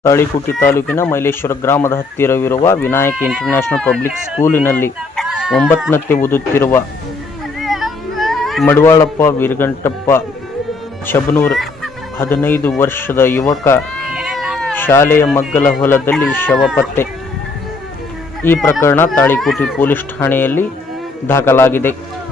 ತಾಳಿಕೋಟೆ ತಾಲೂಕಿನ ಮೈಲೇಶ್ವರ ಗ್ರಾಮದ ಹತ್ತಿರವಿರುವ ವಿನಾಯಕ ಇಂಟರ್ನ್ಯಾಷನಲ್ ಪಬ್ಲಿಕ್ ಸ್ಕೂಲಿನಲ್ಲಿ 9ನೇತೆ ಓದುತ್ತಿರುವ ಮಡವಾಳಪ್ಪ ವೀರಗಂಟಪ್ಪ ಶಬನೂರ್ 15 ವರ್ಷದ ಯುವಕ ಶಾಲೆಯ ಮಗ್ಗಲ ಹೊಲದಲ್ಲಿ ಶವ ಪತ್ತೆ. ಈ ಪ್ರಕರಣ ತಾಳಿಕೋಟೆ ಪೊಲೀಸ್ ಠಾಣೆಯಲ್ಲಿ ದಾಖಲಾಗಿದೆ.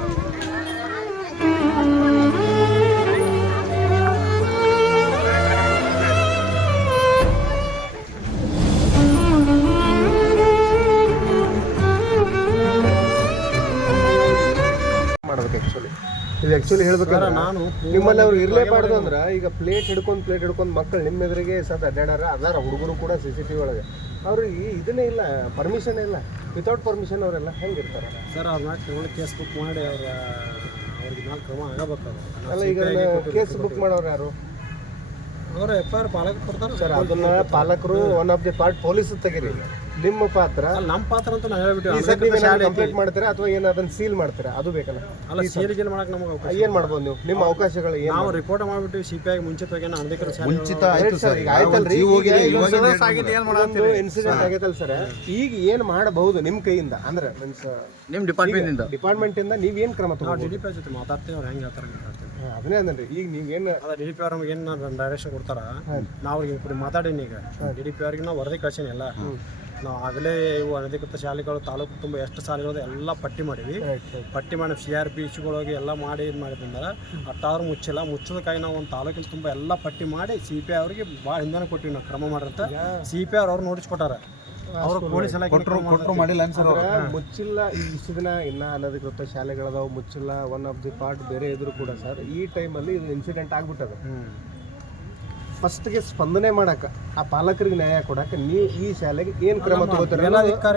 ಇದು ಆ್ಯಕ್ಚುಲಿ ಹೇಳ್ಬೇಕಂದ್ರೆ ನಾನು ನಿಮ್ಮಲ್ಲಿ ಅವ್ರು ಇರಲೇಬಾರ್ದು ಅಂದ್ರೆ ಈಗ ಪ್ಲೇಟ್ ಹಿಡ್ಕೊಂಡು ಮಕ್ಕಳು ನಿಮ್ಮ ಎದುರಿಗೆ ಅಡ್ಡಾಡಾರ ಅದಾರ ಹುಡುಗರು ಕೂಡ CCTV ಒಳಗೆ ಅವ್ರಿಗೆ ಇದನ್ನೇ ಇಲ್ಲ, ಪರ್ಮಿಷನ್ ಇಲ್ಲ, ವಿತೌಟ್ ಪರ್ಮಿಷನ್ ಅವರೆಲ್ಲ ಹೆಂಗಿರ್ತಾರೆ ಸರ್? ಅವ್ರನ್ನ ಕ್ರಿಮಿನಲ್ ಕೇಸ್ ಬುಕ್ ಮಾಡಿ ಅವ್ರಿಗೆ ಮೇಲೆ ಕ್ರಮ ಆಗಬೇಕು. ಅಲ್ಲ, ಈಗ ಕೇಸ್ ಬುಕ್ ಮಾಡೋರು ಯಾರು? ಅವರು FIR ಪಾಲಕರು ಕೊಡ್ತಾರೆ ಸರ್. ಅದನ್ನ ಪಾಲಕರು one of the part police ತೆಗೀರಿ. ನಿಮ್ಮ ಪಾತ್ರ ನಮ್ಮ ಪಾತ್ರ ಅಂತ ನಾವು ಹೇಳ್ಬಿಟ್ಟು ಕಂಪ್ಲೇಂಟ್ ಮಾಡ್ತೀರಾ ಅಥವಾ ಏನು ಅದನ್ನ ಸೀಲ್ ಮಾಡ್ತೀರಾ? ಅದು ಬೇಕಲ್ಲ. ಅಲ್ಲ, ಸೀಲ್ ಮಾಡಕ್ಕೆ ನಮಗೆ ಅವಕಾಶ ಏನು ಮಾಡ್ಬೋದು ನೀವು? ನಿಮ್ಮ ಅವಕಾಶಗಳು ಏನು? ನಾವು ರಿಪೋರ್ಟ್ ಮಾಡಿಬಿಟ್ಟು CPI ಮುಂಚಿತವಾಗಿ ಮುಂಚಿತ ಆಯ್ತಲ್ರಿ, ಇನ್ಸಿಡೆಂಟ್ ಆಗೈತಲ್ಲ ಸರ್. ಈಗ ಏನು ಮಾಡಬಹುದು ನಿಮ್ಮ ಕೈಯಿಂದ? ಅಂದ್ರೆ ಮೀನ್ಸ್ ನಿಮ್ಮ ಡಿಪಾರ್ಟ್ಮೆಂಟ್ ಇಂದ ನೀವು ಏನು ಕ್ರಮ ತಗೊಂಡು DDP ಜೊತೆ ಮಾತಾಡ್ತೀವಿ. ಅವ್ರು ಹೆಂಗೆ ಹೇಳ್ತಾರೆ ಅದನ್ನೇ ಅಂದ್ರೆ ಈಗ ನೀವೇನು DDP ಅವ್ರ ನಮಗೆ ಏನು ಡೈರೆಕ್ಷನ್ ಕೊಡ್ತಾರ, ನಾವು ಈಗ ಮಾತಾಡೀನಿ. ಈಗ DDP ಅವ್ರಿಗೆ ನಾವು ವರದಿ ಕಳ್ಸೀನಿ. ಎಲ್ಲ ನಾವು ಆಗಲೇ ಇವು ಅನಧಿಕೃತ ಶಾಲೆಗಳು ತಾಲೂಕು ತುಂಬ ಎಷ್ಟು ಶಾಲೆಗಳು ಎಲ್ಲ ಪಟ್ಟಿ ಮಾಡೀವಿ. ಪಟ್ಟಿ ಮಾಡಿ CRP ಇಶ್ಯೂಗಳೋಗಿ ಎಲ್ಲ ಮಾಡಿ ಇದು ಮಾಡಿದ್ರೆ ಅಟ್ಟಾದ್ರೂ ಮುಚ್ಚಿಲ್ಲ. ಮುಚ್ಚೋದಕ್ಕಾಗಿ ನಾವು ಒಂದು ತಾಲೂಕಿನ ತುಂಬ ಎಲ್ಲ ಪಟ್ಟಿ ಮಾಡಿ CPI ಅವ್ರಿಗೆ ಭಾಳ ಹಿಂದೆ ಕೊಟ್ಟಿವಿ. ನಾವು ಕ್ರಮ ಮಾಡಿರಂತ CPI ಅವ್ರು ನೋಟಿಸ್ ಕೊಟ್ಟಾರ. ಅವರು ಪೊಲೀಸ್ ಎಲ್ಲ ಕೊಟ್ಟರು ಮಾಡಿಲ್ಲ ಅನ್ಸಲ್ಲ. ಮುಚ್ಚಿಲ್ಲ ಇಷ್ಟು ದಿನ ಇನ್ನೂ ಅನಧಿಕೃತ ಶಾಲೆಗಳದಾವು, ಮುಚ್ಚಿಲ್ಲ. ಒನ್ ಆಫ್ ದಿ ಪಾರ್ಟ್ ಬೇರೆ ಇದ್ರು ಕೂಡ ಸರ್ ಈ ಟೈಮಲ್ಲಿ ಇದು ಇನ್ಸಿಡೆಂಟ್ ಆಗ್ಬಿಟ್ಟದ. ಫಸ್ಟ್ಗೆ ಸ್ಪಂದನೆ ಮಾಡಕ್ಕೆ ಆ ಪಾಲಕರಿಗೆ ನ್ಯಾಯ ಕೊಡಕ್ಕೆ ನೀವು ಈ ಶಾಲೆಗೆ ಏನು ಕ್ರಮ ತಗೋತೀರ?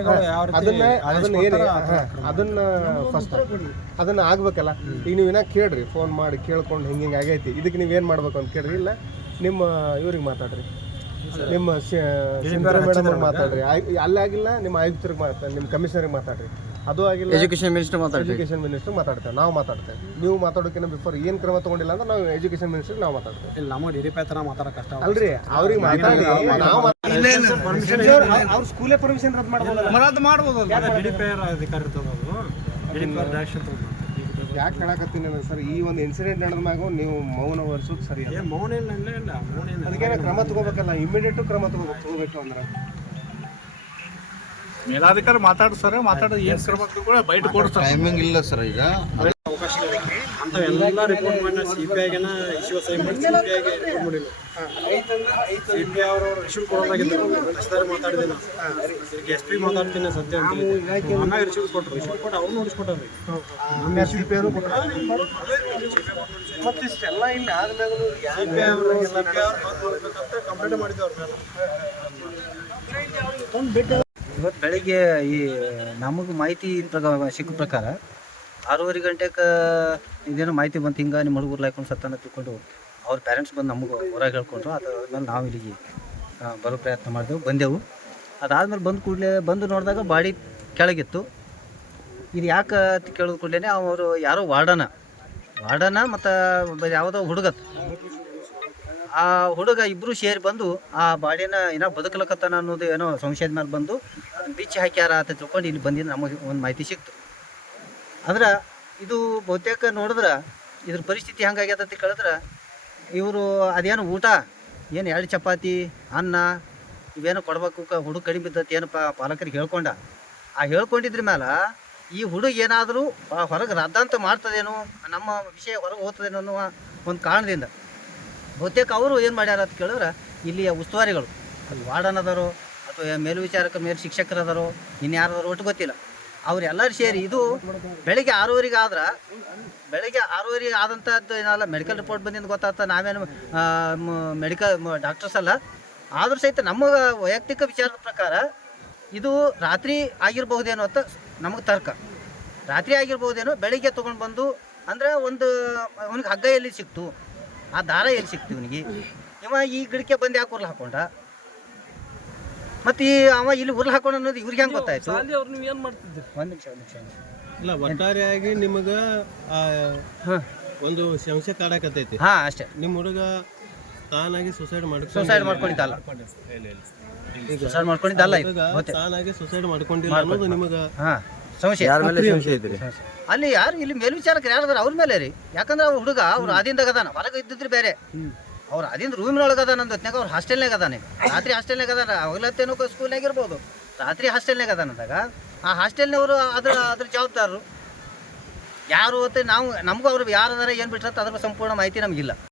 ಅದನ್ನ ಫಸ್ಟ್ ಅದನ್ನ ಆಗ್ಬೇಕಲ್ಲ. ಈಗ ನೀವು ಏನಾಗ ಕೇಳ್ರಿ, ಫೋನ್ ಮಾಡಿ ಕೇಳ್ಕೊಂಡು ಹಿಂಗೆ ಆಗೈತಿ, ಇದಕ್ಕೆ ನೀವೇನು ಮಾಡ್ಬೇಕು ಅಂತ ಕೇಳ್ರಿ. ಇಲ್ಲ ನಿಮ್ಮ ಇವ್ರಿಗೆ ಮಾತಾಡ್ರಿ, ನಿಮ್ಮ ಮೇಡಮ್ ಮಾತಾಡ್ರಿ. ಅಲ್ಲಾಗಿಲ್ಲ ನಿಮ್ಮ ಆಯುಕ್ತರಿಗೆ ಮಾತಾಡ್ರಿ, ನಿಮ್ಮ ಕಮಿಷನರಿಗೆ ಮಾತಾಡ್ರಿ. ಅದು ಆಗಿಲ್ಲ ಎಜುಕೇಶನ್ ಮಿನಿಸ್ಟರ್ ಮಾತಾಡ್ತೇವೆ, ನಾವು ಮಾತಾಡ್ತೇವೆ. ನೀವು ಮಾತಾಡೋಕ್ಕಿಂತ ಬಿಫೋರ್ ಏನು ಕ್ರಮ ತಗೊಂಡಿಲ್ಲ ಅಂದ್ರೆ ನಾವು ಎಜುಕೇಶನ್ ಮಿನಿಸ್ಟರ್ ನಾವು ಮಾತಾಡ್ತೇವೆ. ಇಲ್ಲ, ನಮ್ಮ DDP ಹತ್ರ ಮಾತಾಡೋ ಕಷ್ಟ ಅಲ್ರಿ. ಅವ್ರಿಗೆ ಮಾತಾಡಿ ನಾವು ಅವ್ರ ಸ್ಕೂಲೇ ಪರ್ಮಿಷನ್ ರದ್ದು ಮಾಡ್ಬೋದು. DDP ಅಧಿಕಾರಿ ಯಾಕೆ ಹೇಳಕತ್ತೀನಿ ಅಂದ್ರೆ ಸರ್, ಈ ಒಂದು ಇನ್ಸಿಡೆಂಟ್ ನಡೆದ ಮ್ಯಾಗ ನೀವು ಮೌನ ವರ್ಸೋದು ಸರಿ. ಮೌನ ಇಲ್ಲ, ಅದಕ್ಕೆ ಕ್ರಮ ತಗೋಬೇಕಲ್ಲ, ಇಮಿಡಿಯೇಟ್ ಕ್ರಮ ತಗೋಬೇಕು ಅಂದ್ರೆ ಮೇಲಾಧಿಕಾರಿ ಮಾತಾಡ್ತಾರೆ. ಮಾತಾಡೋದು ಏನು ಕ್ರಮ ಕೂಡ ಬೈಟ್ ಕೊಡ್ತಾರೆ. ಟೈಮಿಂಗ್ ಇಲ್ಲ ಸರ್. ಈಗ ಅವಕಾಶಗಳು ಅಂತ ಎಲ್ಲ ರಿಪೋರ್ಟ್ ಮಾಡಿ CPIಗೆನ ಇಶ್ಯೂ ಸೈನ್ ಮಾಡಿ CPIಗೆ ರಿಪೋರ್ಟ್ ಮಾಡಿಲ್ಲ. CPI ಅವರು ಇಶ್ಯೂ ಕೊಡೋದಾಗಿತ್ತು. ಮಾತಾಡಿದೆ ನಾನು, SP ಮಾತಾಡ್ತೀನಿ ಸದ್ಯ ಅಂತ. ಆಮ್ಯಾಗ ರಿಶ್ಯೂಸ್ ಕೊಟ್ಟರು, ಇಶ್ಯೂ ಕೊಟ್ಟು ಅವ್ರು ನೋಡಿಸ್ಕೊಟ್ಟಾರ್ರಿ. ನಮ್ಮ CPI ಅವರು ಮತ್ತಿಷ್ಟೆಲ್ಲ ಇಲ್ಲ ಆದ್ಮೇಲೆ CPI ಅವರು ಕಂಪ್ಲೇಂಟ್ ಮಾಡಿದ್ದೆ ಅವ್ರ ಮೇಲೆ. ಇವತ್ತು ಬೆಳಗ್ಗೆ ಈ ನಮಗೆ ಮಾಹಿತಿ ಸಿಕ್ಕ ಪ್ರಕಾರ 6:30 ಗಂಟೆಗೆ ಇದೇನೋ ಮಾಹಿತಿ ಬಂತು, ಹಿಂಗೆ ನಿಮ್ಮ ಹುಡುಗರು ಹಾಕೊಂಡು ಸತ್ತನ್ನು ತಿಳ್ಕೊಂಡು ಅವ್ರ ಪೇರೆಂಟ್ಸ್ ಬಂದು ನಮಗೆ ಹೊರಗೆ ಹೇಳ್ಕೊಂಡ್ರು. ಅದಾದ್ಮೇಲೆ ನಾವು ಇಲ್ಲಿಗೆ ಬರೋ ಪ್ರಯತ್ನ ಮಾಡಿದೆವು, ಬಂದೆವು. ಅದಾದ್ಮೇಲೆ ಬಂದು ನೋಡಿದಾಗ ಬಾಡಿ ಕೆಳಗಿತ್ತು. ಇದು ಯಾಕೆ ಅಂತ ಕೇಳಿದ ಕೂಡಲೇ ಅವರು ಯಾರೋ ವಾರ್ಡನ ಮತ್ತು ಯಾವುದೋ ಹುಡುಗತ್ತು, ಆ ಹುಡುಗ ಇಬ್ಬರು ಸೇರಿ ಬಂದು ಆ ಬಾಡಿನ ಏನೋ ಬದುಕಲಕತ್ತಾನ ಅನ್ನೋದು ಏನೋ ಸಂಶಯದ ಮೇಲೆ ಬಂದು ಅದನ್ನು ಬಿಚ್ಚಿ ಹಾಕ್ಯಾರ ಅಂತ ತಿಳ್ಕೊಂಡು ಇಲ್ಲಿ ಬಂದಿದ್ದು ನಮಗೆ ಒಂದು ಮಾಹಿತಿ ಸಿಕ್ತು. ಅಂದ್ರೆ ಇದು ಬಹುತೇಕ ನೋಡಿದ್ರೆ ಇದ್ರ ಪರಿಸ್ಥಿತಿ ಹೆಂಗಾಗ್ಯದ ಅಂತ ಕೇಳಿದ್ರೆ, ಇವರು ಅದೇನು ಊಟ ಏನು 2 ಚಪಾತಿ ಅನ್ನ ಇವೇನೋ ಕೊಡ್ಬೇಕು, ಹುಡುಗ ಕಡಿಮೆ ಬಿದ್ದತಿ ಏನಪ್ಪ ಪಾಲಕರಿಗೆ ಹೇಳ್ಕೊಂಡಿದ್ರ ಮೇಲೆ ಈ ಹುಡುಗ ಏನಾದರೂ ಹೊರಗೆ ರದ್ದಾಂತ ಮಾಡ್ತದೇನೋ, ನಮ್ಮ ವಿಷಯ ಹೊರಗೆ ಹೋಗ್ತದೇನೋ ಅನ್ನುವ ಒಂದು ಕಾರಣದಿಂದ ಬಹುತೇಕ ಅವರು ಏನು ಮಾಡ್ಯಾರ ಅಂತ ಕೇಳಿದ್ರೆ, ಇಲ್ಲಿಯ ಉಸ್ತುವಾರಿಗಳು ಅಲ್ಲಿ ವಾರ್ಡನ್ ಅದಾರೋ ಅಥವಾ ಮೇಲ್ವಿಚಾರಕ ಶಿಕ್ಷಕರದಾರೋ ಇನ್ಯಾರದಾರೋ ಒಟ್ಟು ಗೊತ್ತಿಲ್ಲ, ಅವರೆಲ್ಲರೂ ಸೇರಿ ಇದು ಬೆಳಗ್ಗೆ 6:30 ಆದ್ರೆ, ಬೆಳಗ್ಗೆ 6:30 ಆದಂಥದ್ದು ಏನಲ್ಲ ಮೆಡಿಕಲ್ ರಿಪೋರ್ಟ್ ಬಂದಿಂದ ಗೊತ್ತಾಗ್ತದೆ. ನಾವೇನು ಡಾಕ್ಟರ್ಸ್ ಅಲ್ಲ, ಆದರೂ ಸಹಿತ ನಮ್ಮ ವೈಯಕ್ತಿಕ ವಿಚಾರದ ಪ್ರಕಾರ ಇದು ರಾತ್ರಿ ಆಗಿರ್ಬಹುದೇನೋ ಅಂತ ನಮಗೆ ತರ್ಕ. ರಾತ್ರಿ ಆಗಿರ್ಬೋದೇನೋ, ಬೆಳಿಗ್ಗೆ ತೊಗೊಂಡು ಬಂದು ಅಂದರೆ ಅವನಿಗೆ ಹಗ್ಗ ಎಲ್ಲಿ ಸಿಕ್ತು, ಆ ದಾರ ಎಲ್ಲಿ ಸಿಕ್ತು ಇವನಿಗೆ, ಇವ ಈ ಗಿಡಕ್ಕೆ ಬಂದು ಯಾಕೆ ಉರ್ಲು ಹಾಕೊಂಡ, ಮತ್ತು ಅವ ಇಲ್ಲಿ ಉರ್ಲು ಹಾಕೊಂಡ ಅನ್ನೋದು ಇವ್ರಿಗೆ ಹೆಂಗೆ ಗೊತ್ತಾಯ್ತು? ಒಂದು ನಿಮಿಷ ಇಲ್ಲ, ಒಟ್ಟಾರೆಯಾಗಿ ನಿಮಗೆ ಒಂದು ಸಂಶಯ ಕಾಡಕತ್ತೈತಿ. ಅಷ್ಟೇ. ನಿಮ್ಮ ಹುಡುಗ ತಾನಾಗಿ ಸುಸೈಡ್ ಸುಸೈಡ್ ಮಾಡ್ಕೊಂಡಿದ್ದಲ್ಲ ಸುಸೈಡ್ ಮಾಡ್ಕೊಂಡಿದ್ದಲ್ಲ ಇದು ತಾನಾಗಿ ಸುಸೈಡ್ ಮಾಡ್ಕೊಂಡಿಲ್ಲ ಅನ್ನೋದು ನಿಮಗೆ ಹಾಂ ಸಮಸ್ಯೆ ಅಲ್ಲಿ ಯಾರು ಇಲ್ಲಿ ಮೇಲ್ವಿಚಾರಕರು ಯಾರು ಅದಾರ ಅವ್ರ ಮೇಲೆ ರೀ. ಯಾಕಂದ್ರೆ ಅವ್ರ ಹುಡುಗ ಅವ್ರು ಆದಿಂದಾಗ ಅದಾನ, ಹೊರಗೆ ಇದ್ದಿದ್ರೆ ಬೇರೆ. ಅವ್ರು ಆದಿಂದ ರೂಮಿನೊಳಗೆ ಅದಾನ ಅಂದತ್ನಾಗ ಅವ್ರು ಹಾಸ್ಟೆಲ್ನಾಗ ಅದಾನೆ. ರಾತ್ರಿ ಹಾಸ್ಟೆಲ್ನಾಗ ಅದಾನ, ಅವಲತ್ತೇನೋ ಸ್ಕೂಲ್ನಾಗ ಇರ್ಬೋದು, ರಾತ್ರಿ ಹಾಸ್ಟೆಲ್ನಾಗ ಅದಾನ ಅಂದಾಗ ಆ ಹಾಸ್ಟೆಲ್ನವರು ಅದ್ರ ಜವಾಬ್ದಾರರು ಯಾರು ಅಂತ ನಾವು ನಮಗೂ ಅವ್ರು ಯಾರು ಅದಾರ ಏನು ಬಿಟ್ರಂತ ಅದ್ರ ಸಂಪೂರ್ಣ ಮಾಹಿತಿ ನಮಗಿಲ್ಲ.